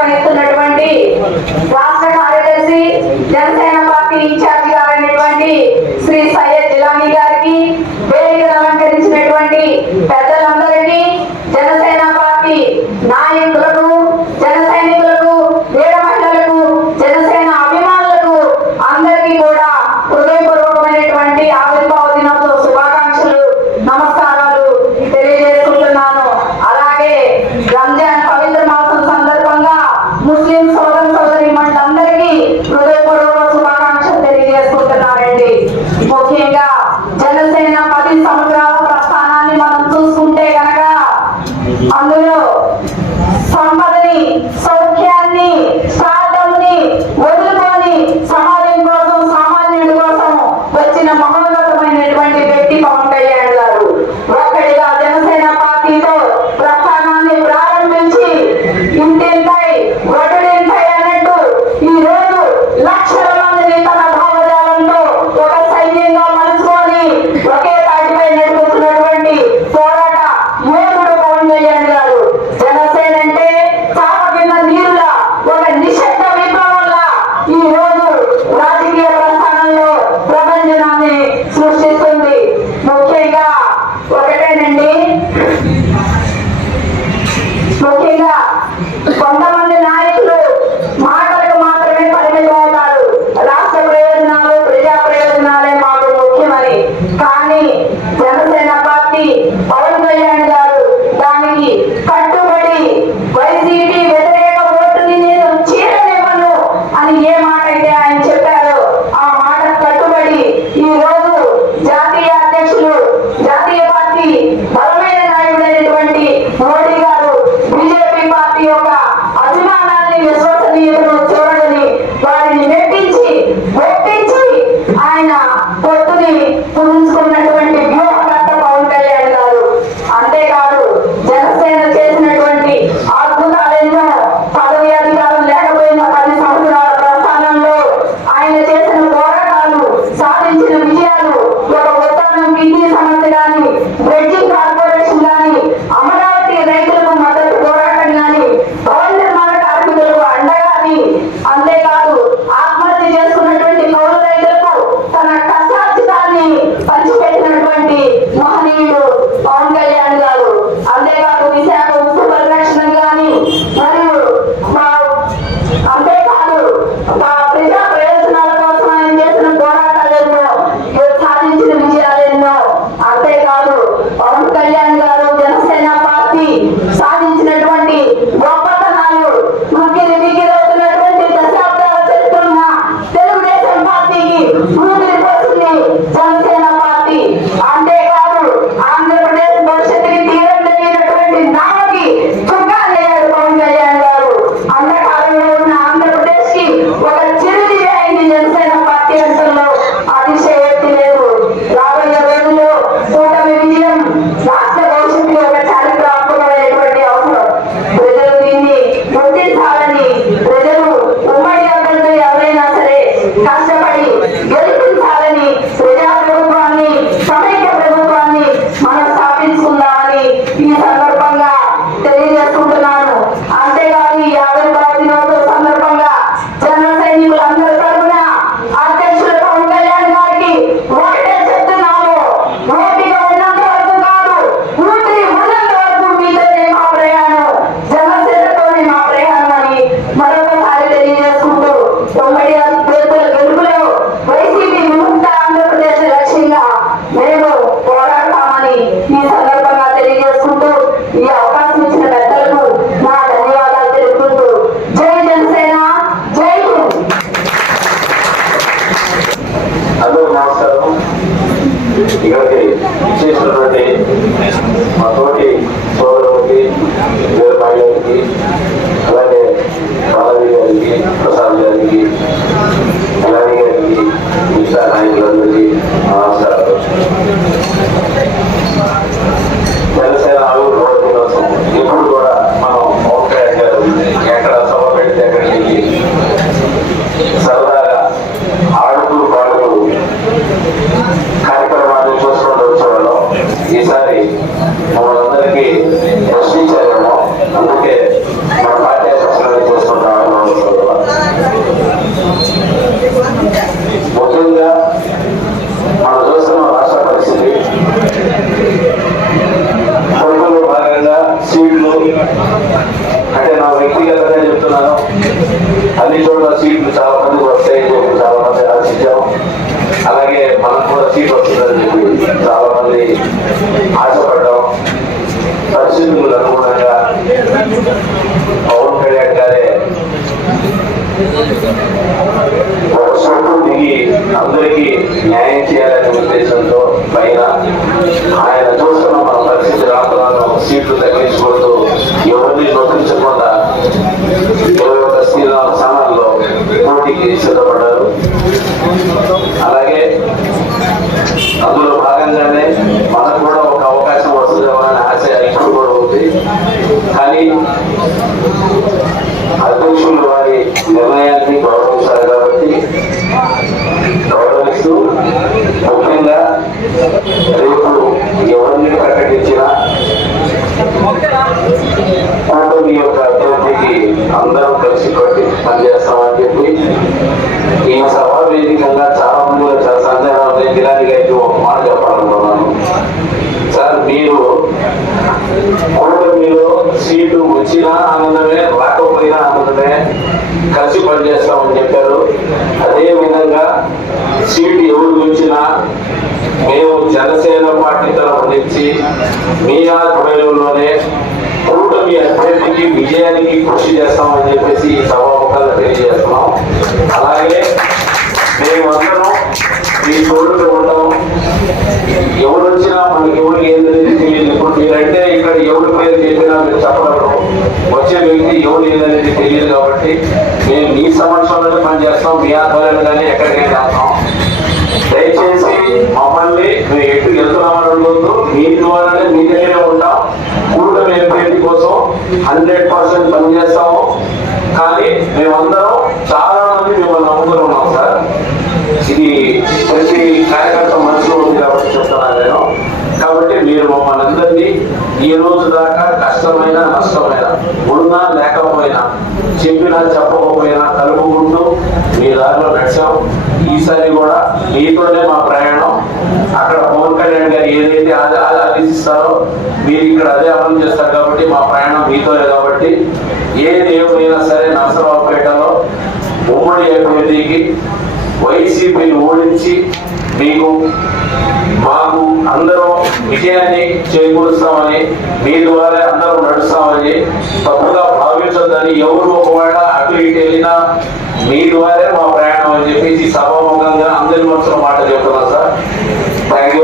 వహిస్తున్నటువంటి రాష్ట్ర కార్యదర్శి జనసేన పార్టీ ఇన్ఛార్జి గారైనటువంటి శ్రీ సయ్యద్ జిలానీ గారికి, వేదికను అలంకరించినటువంటి పెద్దలందరికీ, జనసేన పార్టీ నాయకులకు, జన సైనికులకు, వీర మహిళలకు, జనసేన అభిమానులకు అందరికీ కూడా హృదయపూర్వకమైనటువంటి ఆవిర్భావ దినోత్సవ శుభాకాంక్షలు, నమస్కారాలు తెలియజేసుకుంటున్నాను. అలాగే రంజాన్ పవిత్ర మాసం సందర్భంగా ముస్లిం సోదర సోదరీమణులందరికీ హృదయపూర్వక శుభాకాంక్షలు తెలియజేసుకుంటున్నారండి. ముఖ్యంగా జనసేన 10 సంవత్సరాల ప్రస్థానాన్ని మనం చూసుకుంటే గనక అందులో సంపదని, సౌఖ్యాన్ని, స్వార్థంని వదులుకొని సమాజం కోసం, సామాన్యుడి కోసం వచ్చిన మహోన్నతమైనటువంటి వ్యక్తి పవన్ కళ్యాణ్ గారు. ఒక్కడిగా జనసేన పార్టీతో ప్రస్థానాన్ని ప్రారంభించి ఇంటింపై ఒడ్డునింపై అన్నట్టు ఈ రోజు లక్షల మందిని తన భావజాలంతో ఒక సైన్యంగా మలుచుకొని ఒకే తాటిపై నడుపుతున్నటువంటి పోరాట యోధుడు పవన్ కళ్యాణ్ గారు. జనసేన అంటే చాపకింద నీరులా, ఒక నిశ్శబ్ద విప్లవంలా ఈ రోజు రాజకీయ ప్రస్థానంలో ప్రపంచనాన్ని సృష్టిస్తుంది. ముఖ్యంగా ఒకటేనండి, ముఖ్యంగా కొంతమంది నాయకులు మాటలకు మాత్రమే పరిమితం అవుతారు. రాష్ట్ర ప్రయోజనాలు, ప్రజా ప్రయోజనాలే మాకు ముఖ్యమని. కానీ జనసేన పార్టీ పవన్ కళ్యాణ్ గారు దానికి కట్టుబడి వైసీపీ వ్యతిరేక ఓటుని నేను చీరనివ్వను అని ఏ మాట అయితే ఆయన చెప్పారో ఆ మాట కట్టుబడి ఈ రోజు జాతీయ అధ్యక్షులు, జాతీయ పార్టీ బలమైన నాయకుడైనటువంటి మోడీ గారు బీజేపీ పార్టీ యొక్క అభిమానాన్ని, విశ్వసనీయతను చూడని వారిని మెప్పించి ఒప్పించి ఆయన పొత్తుని కుదుర్చుకున్నటువంటి వ్యూహకర్త పవన్ కళ్యాణ్ గారు. అంతేకాదు జనసేన చేసినటువంటి అద్భుతాలెన్నో, పదవి అధికారం లేకపోయిన 10 సంవత్సరాల ప్రస్థానంలో ఆయన చేసిన పోరాటాలు, సాధించిన విజయాలు, ఒక ఉత్తానం కిడ్నీ సమస్య కానీ, బ్రిడ్జింగ్ కార్పొరేషన్ కానీ, అమరావతి రైతులకు మద్దతు పోరాటం కానీ, భవన నిర్మాణ కార్మికులకు అండగాని అన్ని చోట్ల సీట్లు చాలా మంది వస్తాయని చెప్పి చాలా మంది ఆశించాం. అలాగే మనకు కూడా సీట్ వస్తుందని చెప్పి చాలా మంది ఆశపడ్డాం. పరిస్థితులకు అనుగుణంగా పవన్ కళ్యాణ్ గారే ఒక చోటు దిగి అందరికీ న్యాయం చేయాలనే ఉద్దేశంతో పైన ఆయన చూస్తున్న మన పరిస్థితి రాష్ట్రాలను సీట్లు తగ్గించుకుంటూ ఎవరిని నొప్పించకుండా 21 స్థానాల్లో పోటీకి సిద్ధపడ్డారు. అలాగే అందులో భాగంగానే మనకు కూడా ఒక అవకాశం వస్తుందేమోనని ఆశ ఇప్పుడు కూడా ఉంది. కానీ అధ్యక్షులు వారి నిర్ణయాన్ని గౌరవించారు కాబట్టి గౌరవిస్తూ ముఖ్యంగా రేపు ఎవరిని ప్రకటించినా కూటమి యొక్క అభ్యర్థికి అందరం కలిసి పనిచేస్తామని చెప్పి ఈ సభా వేదికంగా చాలా మంది చాలా సందేహాలు జిల్లాని గారికి ఒక మాట చెప్పాలనుకున్నాను. సార్, మీరు కూటమిలో సీటు వచ్చినా ఆనందమే, రాకపోయినా ఆనందమే, కలిసి పనిచేస్తామని చెప్పారు. అదే విధంగా సీటు ఎవరు వచ్చినా మేము జనసేన పార్టీ తరఫు నుంచి మీ ఆధ్వర్యంలోనే కూటమి అభ్యర్థికి విజయానికి కృషి చేస్తామని చెప్పేసి ఈ సభాముఖంగా తెలియజేస్తున్నాం. అలాగే మేమందరం మీ తోడుగా ఉంటాం. ఎవరు వచ్చినా మనకి ఎవరు ఏంటనేది తెలియదు. ఇప్పుడు మీరంటే ఇక్కడ ఎవరి పేరు చెప్పినా మీరు చెప్పగలరు, వచ్చే వ్యక్తి ఎవరు ఏంటనేది తెలియదు. కాబట్టి మేము మీ సమక్షంలోనే పనిచేస్తాం, మీ ఆధ్వర్యంలోనే ఎక్కడికైనా చేస్తాం. దయచేసి మమ్మల్ని మేము ఎటు వెళ్తున్నామని అడగొద్దు, మీ ద్వారానే మీ దగ్గరే ఉంటాం. కూటమి అభ్యర్థి కోసం 100% పనిచేస్తాము. కానీ మేమందరం చాలా మంది మిమ్మల్ని నమ్ముకుని ఉన్నాం సార్. ఇది ప్రతి కార్యకర్త మనసులో ఉంది కాబట్టి చెప్తున్నాను నేను. కాబట్టి మీరు మమ్మల్ని అందరినీ ఈ రోజు దాకా కష్టమైన నష్టమైన ఉన్నా లేకపోయినా చెప్పినా చెప్పకపోయినా కలుపుకుంటూ మీ దారిలో నడిచాం. ఈసారి కూడా మీతోనే మా ప్రయాణం. అక్కడ పవన్ కళ్యాణ్ గారు ఏదైతే ఆదేశిస్తారో మీరు ఇక్కడ అదే అమలు చేస్తారు. కాబట్టి మా ప్రయాణం మీతోనే. కాబట్టి ఏది ఏమైనా సరే నరసరావుపేటలో ఉమ్మడి అభ్యర్థికి వైసీపీని ఓడించి మీకు మాకు అందరం విజయాన్ని చేకూరుస్తామని, మీ ద్వారా అందరూ నడుస్తామని తప్పుగా భావించొద్దని, ఎవరు ఒకవేళ అటు ఇటు వెళ్ళినా మీ ద్వారే మా ప్రయాణం అని చెప్పేసి సభాముఖంగా అందరి మనసులో మాట చెప్తున్నాను సార్. Thank you.